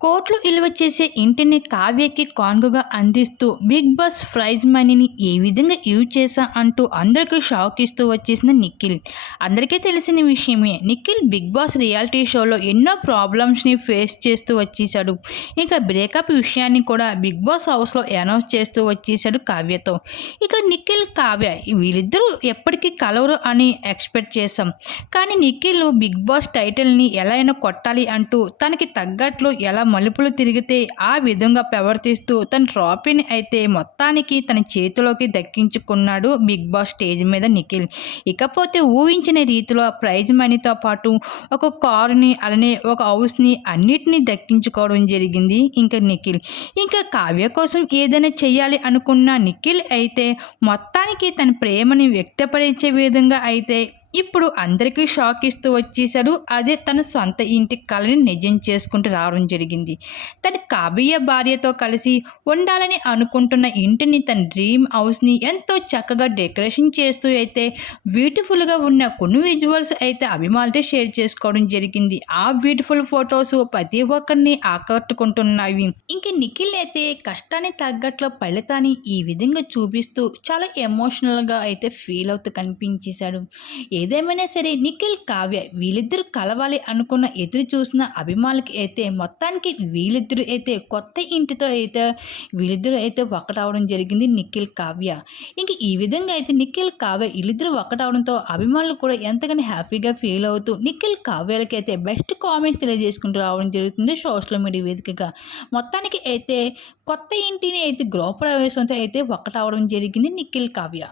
కోట్లు విలువ చేసే ఇంటిని కావ్యకి కానుకగా అందిస్తూ బిగ్ బాస్ ప్రైజ్ మనీని ఏ విధంగా యూజ్ చేశా అంటూ అందరికీ షాక్ ఇస్తూ వచ్చేసిన నిఖిల్. అందరికీ తెలిసిన విషయమే నిఖిల్ బిగ్ బాస్ రియాలిటీ షోలో ఎన్నో ప్రాబ్లమ్స్ని ఫేస్ చేస్తూ వచ్చేసాడు ఇక బ్రేకప్ విషయాన్ని కూడా బిగ్ బాస్ హౌస్లో అనౌన్స్ చేస్తూ వచ్చేసాడు కావ్యతో. ఇక నిఖిల్ కావ్య వీళ్ళిద్దరూ ఎప్పటికీ కలవరు అని ఎక్స్పెక్ట్ చేశాం. కానీ నిఖిల్ బిగ్ బాస్ టైటిల్ని ఎలా అయినా కొట్టాలి అంటూ తనకి తగ్గట్లు ఎలా మలుపులు తిరిగితే ఆ విధంగా ప్రవర్తిస్తూ తన ట్రాఫీని అయితే మొత్తానికి తన చేతిలోకి దక్కించుకున్నాడు బిగ్ బాస్ స్టేజ్ మీద నిఖిల్. ఇకపోతే ఊహించిన రీతిలో ప్రైజ్ మనీతో పాటు ఒక కారుని అలానే ఒక హౌస్ని అన్నిటినీ దక్కించుకోవడం జరిగింది ఇంకా నిఖిల్. ఇంకా కావ్య కోసం ఏదైనా చేయాలి అనుకున్న నిఖిల్ అయితే మొత్తానికి తన ప్రేమని వ్యక్తపరిచే విధంగా అయితే ఇప్పుడు అందరికీ షాక్ ఇస్తూ వచ్చేసాడు అదే తన సొంత ఇంటి కళని నిజం చేసుకుంటూ రావడం జరిగింది. తన కాబోయే భార్యతో కలిసి ఉండాలని అనుకుంటున్న ఇంటిని తన డ్రీమ్ హౌస్ని ఎంతో చక్కగా డెకరేషన్ చేస్తూ అయితే బ్యూటిఫుల్గా ఉన్న కొన్ని విజువల్స్ అయితే అభిమానులతో షేర్ చేసుకోవడం జరిగింది. ఆ బ్యూటిఫుల్ ఫొటోస్ ప్రతి ఒక్కరిని ఆకట్టుకుంటున్నాయి. ఇంక నిఖిల్ అయితే కష్టాన్ని తగ్గట్లో ఫలితాన్ని ఈ విధంగా చూపిస్తూ చాలా ఎమోషనల్గా అయితే ఫీల్ అవుతూ కనిపించేశాడు. ఏదేమైనా సరే నిఖిల్ కావ్య వీళ్ళిద్దరు కలవాలి అనుకున్న ఎదురు చూసిన అభిమానులకి అయితే మొత్తానికి వీళ్ళిద్దరు అయితే కొత్త ఇంటితో అయితే వీళ్ళిద్దరూ అయితే ఒకటవడం జరిగింది నిఖిల్ కావ్య. ఇంక ఈ విధంగా అయితే నిఖిల్ కావ్య వీళ్ళిద్దరూ ఒకటవడంతో అభిమానులు కూడా ఎంతగానో హ్యాపీగా ఫీల్ అవుతూ నిఖిల్ కావ్యాలకి అయితే బెస్ట్ కామెంట్స్ తెలియజేసుకుంటూ రావడం జరుగుతుంది సోషల్ మీడియా వేదికగా. మొత్తానికి అయితే కొత్త ఇంటిని అయితే గృహప్రవేశంతో అయితే ఒకటవడం జరిగింది నిఖిల్ కావ్య.